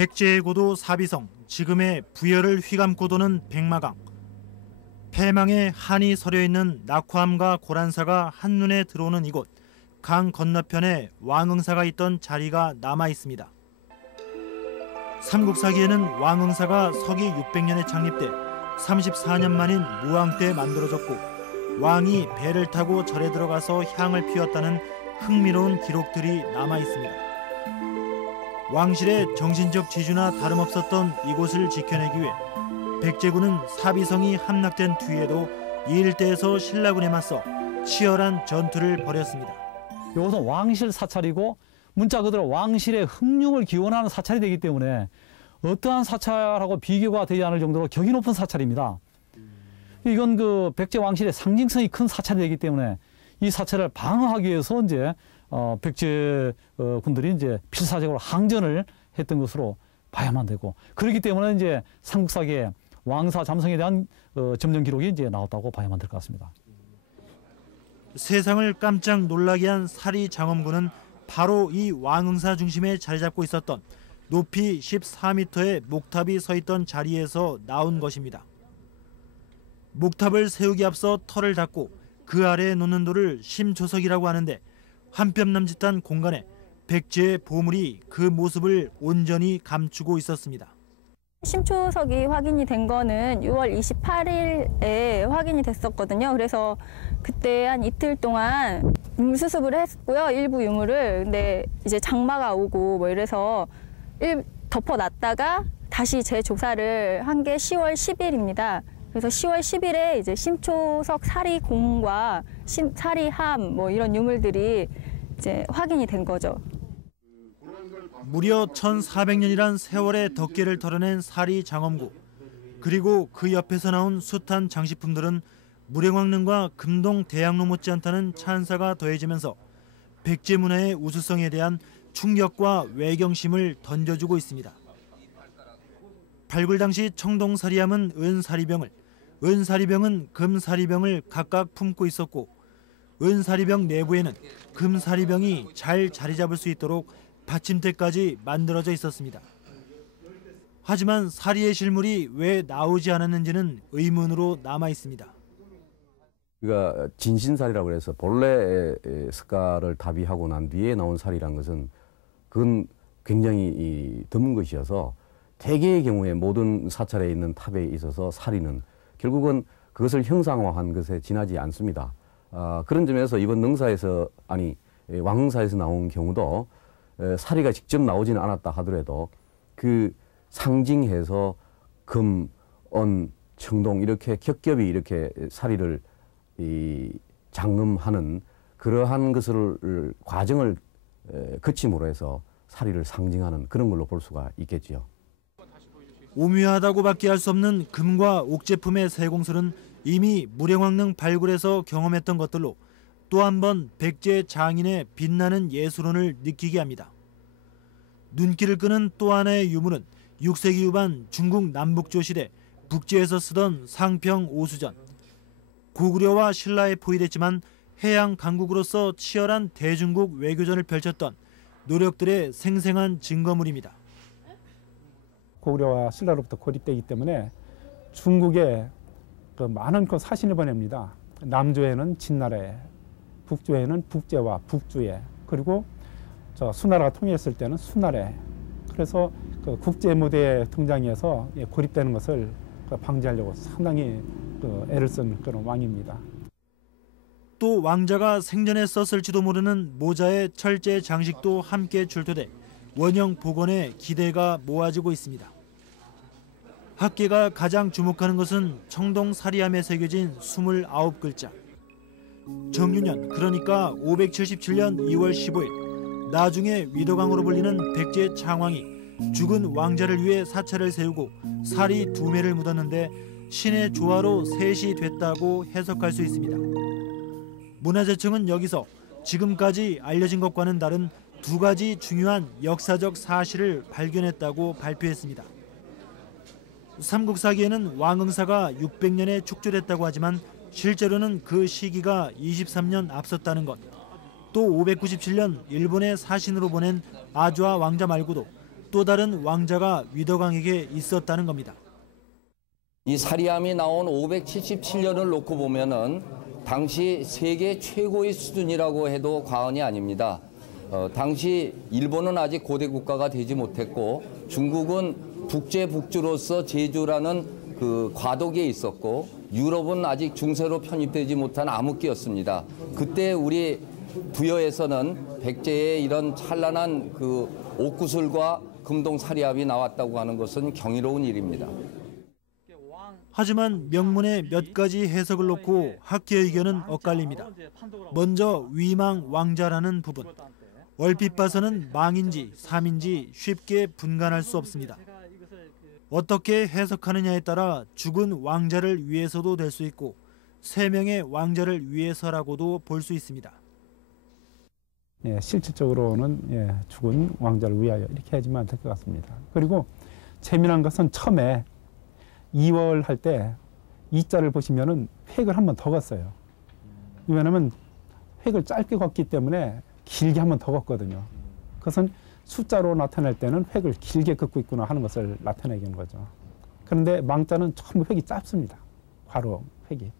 백제의 고도 사비성, 지금의 부여를 휘감고 도는 백마강. 폐망에 한이 서려 있는 낙화암과 고란사가 한눈에 들어오는 이곳. 강 건너편에 왕응사가 있던 자리가 남아 있습니다. 삼국사기에는 왕응사가 서기 600년에 창립돼 34년 만인 무왕 때 만들어졌고 왕이 배를 타고 절에 들어가서 향을 피웠다는 흥미로운 기록들이 남아 있습니다. 왕실의 정신적 지주나 다름없었던 이곳을 지켜내기 위해 백제군은 사비성이 함락된 뒤에도 이 일대에서 신라군에 맞서 치열한 전투를 벌였습니다. 이것은 왕실 사찰이고 문자 그대로 왕실의 흥룡을 기원하는 사찰이 되기 때문에 어떠한 사찰하고 비교가 되지 않을 정도로 격이 높은 사찰입니다. 이건 그 백제 왕실의 상징성이 큰 사찰이 되기 때문에 이 사찰을 방어하기 위해서 이제 백제 군들이 이제 필사적으로 항전을 했던 것으로 봐야만 되고, 그렇기 때문에 이제 삼국사기에 왕사 잠성에 대한 점령 기록이 이제 나왔다고 봐야만 될 것 같습니다. 세상을 깜짝 놀라게 한 사리 장엄군은 바로 이 왕응사 중심에 자리 잡고 있었던 높이 14m의 목탑이 서 있던 자리에서 나온 것입니다. 목탑을 세우기 앞서 털을 닫고 그 아래에 놓는 돌을 심조석이라고 하는데 한 뼘 남짓한 공간에 백제의 보물이 그 모습을 온전히 감추고 있었습니다. 심초석이 확인이 된 거는 6월 28일에 확인이 됐었거든요. 그래서 그때 한 이틀 동안 유물 수습을 했고요. 일부 유물을. 근데 이제 장마가 오고 뭐 이래서 덮어놨다가 다시 재조사를 한 게 10월 10일입니다. 그래서 10월 10일에 이제 심초석 사리공과 사리함 뭐 이런 유물들이 이제 확인이 된 거죠. 무려 1400년이란 세월의 덮개를 털어낸 사리 장엄구. 그리고 그 옆에서 나온 숱한 장식품들은 무령왕릉과 금동 대학로 못지않다는 찬사가 더해지면서 백제 문화의 우수성에 대한 충격과 외경심을 던져주고 있습니다. 발굴 당시 청동사리함은 은사리병을, 은사리병은 금사리병을 각각 품고 있었고 은사리병 내부에는 금사리병이 잘 자리 잡을 수 있도록 받침대까지 만들어져 있었습니다. 하지만 사리의 실물이 왜 나오지 않았는지는 의문으로 남아 있습니다. 우리가 진신사리라고 해서 본래 석가를 답이하고 난 뒤에 나온 사리란 것은 그건 굉장히 드문 것이어서 대개의 경우에 모든 사찰에 있는 탑에 있어서 사리는 결국은 그것을 형상화한 것에 지나지 않습니다. 그런 점에서 이번 능사에서 왕응사에서 나온 경우도 사리가 직접 나오지는 않았다 하더라도 그 상징해서 금, 은, 청동 이렇게 겹겹이 이렇게 사리를 장음하는 그러한 것을 과정을 거침으로 해서 사리를 상징하는 그런 걸로 볼 수가 있겠지요. 오묘하다고밖에 할 수 없는 금과 옥제품의 세공술은 이미 무령왕릉 발굴에서 경험했던 것들로 또 한 번 백제 장인의 빛나는 예술혼을 느끼게 합니다. 눈길을 끄는 또 하나의 유물은 6세기 후반 중국 남북조 시대 북제에서 쓰던 상평 오수전. 고구려와 신라에 포위됐지만 해양 강국으로서 치열한 대중국 외교전을 펼쳤던 노력들의 생생한 증거물입니다. 고구려와 신라로부터 고립되기 때문에 중국에 많은 사신을 보냅니다. 남조에는 진나라에, 북조에는 북제와 북주에, 그리고 수나라가 통일했을 때는 수나라에. 그래서 국제 무대에 등장해서 고립되는 것을 방지하려고 상당히 애를 쓴 그런 왕입니다. 또 왕자가 생전에 썼을지도 모르는 모자의 철제 장식도 함께 출토돼 원형 복원에 기대가 모아지고 있습니다. 학계가 가장 주목하는 것은 청동 사리함에 새겨진 29글자. 정유년, 그러니까 577년 2월 15일 나중에 위도강으로 불리는 백제 창왕이 죽은 왕자를 위해 사찰을 세우고 사리 2매를 묻었는데 신의 조화로 셋이 됐다고 해석할 수 있습니다. 문화재청은 여기서 지금까지 알려진 것과는 다른 2가지 중요한 역사적 사실을 발견했다고 발표했습니다. 삼국사기에는 왕응사가 600년에 축조됐다고 하지만 실제로는 그 시기가 23년 앞섰다는 것. 또 597년 일본의 사신으로 보낸 아주아 왕자 말고도 또 다른 왕자가 위덕왕에게 있었다는 겁니다. 이 사리함이 나온 577년을 놓고 보면은 당시 세계 최고의 수준이라고 해도 과언이 아닙니다. 당시 일본은 아직 고대 국가가 되지 못했고 중국은 북제북주로서 제주라는 그 과도기에 있었고 유럽은 아직 중세로 편입되지 못한 암흑기였습니다. 그때 우리 부여에서는 백제의 이런 찬란한 그 옥구슬과 금동 사리함이 나왔다고 하는 것은 경이로운 일입니다. 하지만 명문의 몇 가지 해석을 놓고 학계 의견은 엇갈립니다. 먼저 위망 왕자라는 부분. 얼핏 봐서는 망인지 삼인지 쉽게 분간할 수 없습니다. 어떻게 해석하느냐에 따라 죽은 왕자를 위해서도 될 수 있고 3명의 왕자를 위해서라고도 볼 수 있습니다. 실질적으로는 죽은 왕자를 위하여 이렇게 하지만 될 것 같습니다. 그리고 재미난 것은 처음에 2월 할 때 이자를 보시면은 획을 한 번 더 걷어요. 왜냐하면 획을 짧게 걷기 때문에 길게 한 번 더 걷거든요. 그것은 숫자로 나타낼 때는 획을 길게 긋고 있구나 하는 것을 나타내게 하는 거죠. 그런데 망자는 전부 획이 짧습니다. 괄호 획이.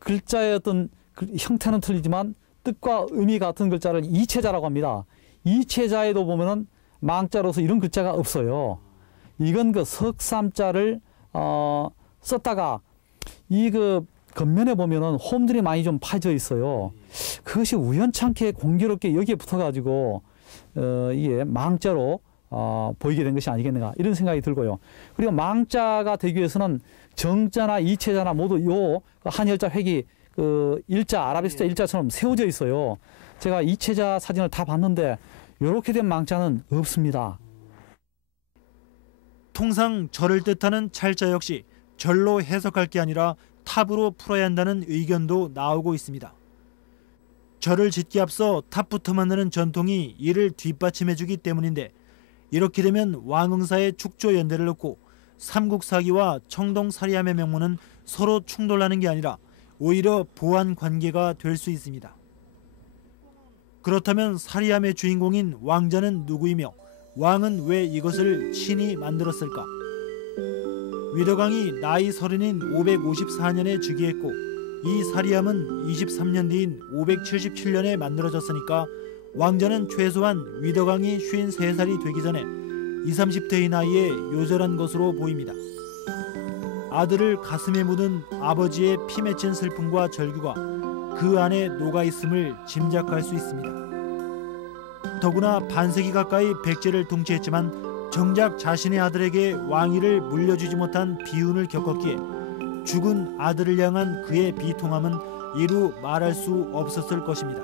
글자의 어떤 형태는 틀리지만 뜻과 의미 같은 글자를 이체자라고 합니다. 이체자에도 보면은 망자로서 이런 글자가 없어요. 이건 그 석삼자를 썼다가 이 그 겉면에 보면은 홈들이 많이 좀 파져 있어요. 그것이 우연찮게 공교롭게 여기에 붙어가지고 이게 망자로 보이게 된 것이 아니겠는가 이런 생각이 들고요. 그리고 망자가 되기 위해서는 정자나 이체자나 모두 요 한열자 획이 그 일자 아라비 숫자 일자처럼 세워져 있어요. 제가 이체자 사진을 다 봤는데 이렇게 된 망자는 없습니다. 통상 절을 뜻하는 찰자 역시 절로 해석할 게 아니라 탑으로 풀어야 한다는 의견도 나오고 있습니다. 절을 짓기 앞서 탑부터 만드는 전통이 이를 뒷받침해주기 때문인데 이렇게 되면 왕응사의 축조 연대를 놓고 삼국사기와 청동사리함의 명문은 서로 충돌하는 게 아니라 오히려 보완 관계가 될 수 있습니다. 그렇다면 사리함의 주인공인 왕자는 누구이며 왕은 왜 이것을 친히 만들었을까? 위덕왕이 나이 30인 554년에 즉위했고 이 사리함은 23년 뒤인 577년에 만들어졌으니까 왕자는 최소한 위덕왕이 53살이 되기 전에 20, 30대의 나이에 요절한 것으로 보입니다. 아들을 가슴에 묻은 아버지의 피 맺힌 슬픔과 절규가 그 안에 녹아있음을 짐작할 수 있습니다. 더구나 반세기 가까이 백제를 통치했지만 정작 자신의 아들에게 왕위를 물려주지 못한 비운을 겪었기에 죽은 아들을 향한 그의 비통함은 이루 말할 수 없었을 것입니다.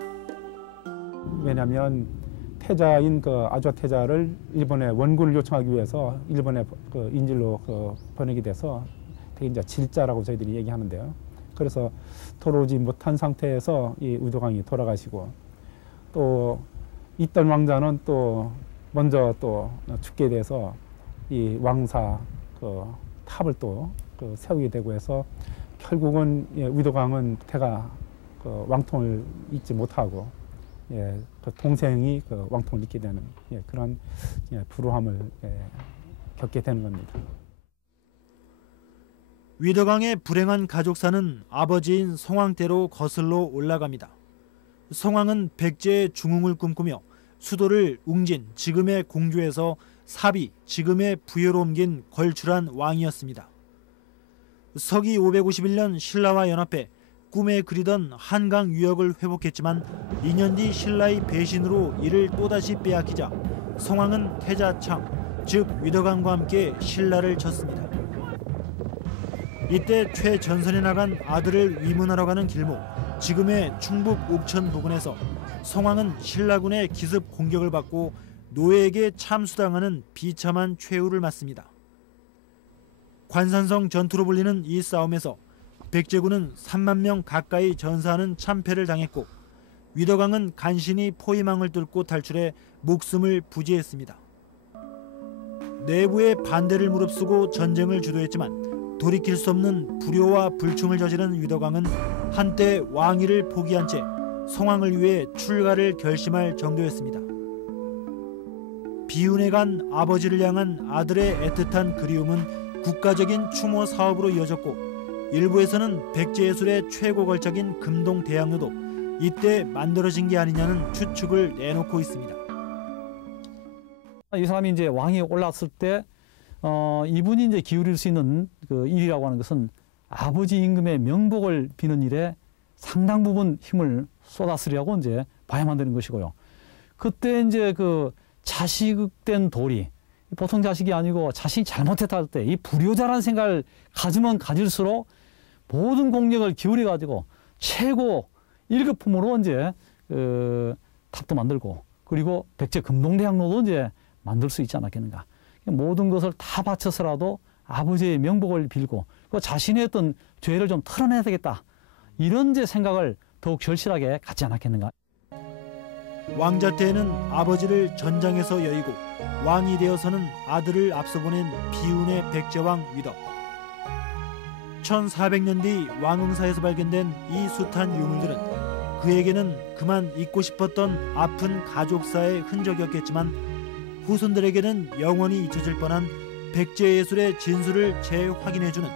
왜냐하면 태자인 그 아주아 태자를 일본에 원군을 요청하기 위해서 일본에 그 인질로 보내게 돼서 되게 이제 질자라고 저희들이 얘기하는데요. 그래서 돌아오지 못한 상태에서 이 위덕왕이 돌아가시고 또 있던 왕자는 또 먼저 또 죽게 돼서 이 왕사 그 탑을 또 세우게 되고 해서 결국은 위덕왕은 태가 그 왕통을 잇지 못하고 그 동생이 그 왕통을 잇게 되는 그런 불우함을 겪게 되는 겁니다. 위덕왕의 불행한 가족사는 아버지인 성왕대로 거슬러 올라갑니다. 성왕은 백제의 중흥을 꿈꾸며 수도를 웅진 지금의 공주에서 사비 지금의 부여로 옮긴 걸출한 왕이었습니다. 서기 551년 신라와 연합해 꿈에 그리던 한강 유역을 회복했지만 2년 뒤 신라의 배신으로 이를 또다시 빼앗기자 성왕은 태자창 즉 위덕왕과 함께 신라를 쳤습니다. 이때 최전선에 나간 아들을 위문하러 가는 길목 지금의 충북 옥천 부근에서 성왕은 신라군의 기습 공격을 받고 노예에게 참수당하는 비참한 최후를 맞습니다. 관산성 전투로 불리는 이 싸움에서 백제군은 3만 명 가까이 전사하는 참패를 당했고 위덕왕은 간신히 포위망을 뚫고 탈출해 목숨을 부지했습니다. 내부의 반대를 무릅쓰고 전쟁을 주도했지만 돌이킬 수 없는 불효와 불충을 저지른 위덕왕은 한때 왕위를 포기한 채 성왕을 위해 출가를 결심할 정도였습니다. 비운에 간 아버지를 향한 아들의 애틋한 그리움은 국가적인 추모 사업으로 이어졌고 일부에서는 백제예술의 최고 걸작인 금동대학로도 이때 만들어진 게 아니냐는 추측을 내놓고 있습니다. 이 사람이 이제 왕이 올랐을 때 이분이 이제 기울일 수 있는 그 일이라고 하는 것은 아버지 임금의 명복을 비는 일에 상당 부분 힘을 쏟았으리라고 이제 봐야만 되는 것이고요. 그때 이제 그 자식된 도리, 보통 자식이 아니고 자신이 잘못했다 할 때 이 불효자라는 생각을 가지면 가질수록 모든 공력을 기울여 가지고 최고 1급품으로 이제 탑도 만들고 그리고 백제 금동대학로도 이제 만들 수 있지 않았겠는가. 모든 것을 다 바쳐서라도 아버지의 명복을 빌고 그 자신의 어떤 죄를 좀 털어내야 되겠다. 이런 이제 생각을 더욱 절실하게 갖지 않았겠는가. 왕자 때에는 아버지를 전장에서 여의고 왕이 되어서는 아들을 앞서 보낸 비운의 백제왕 위덕. 1400년 뒤 왕흥사에서 발견된 이 숱한 유물들은 그에게는 그만 잊고 싶었던 아픈 가족사의 흔적이었겠지만 후손들에게는 영원히 잊혀질 뻔한 백제예술의 진수를 재확인해주는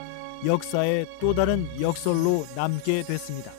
역사의 또 다른 역설로 남게 됐습니다.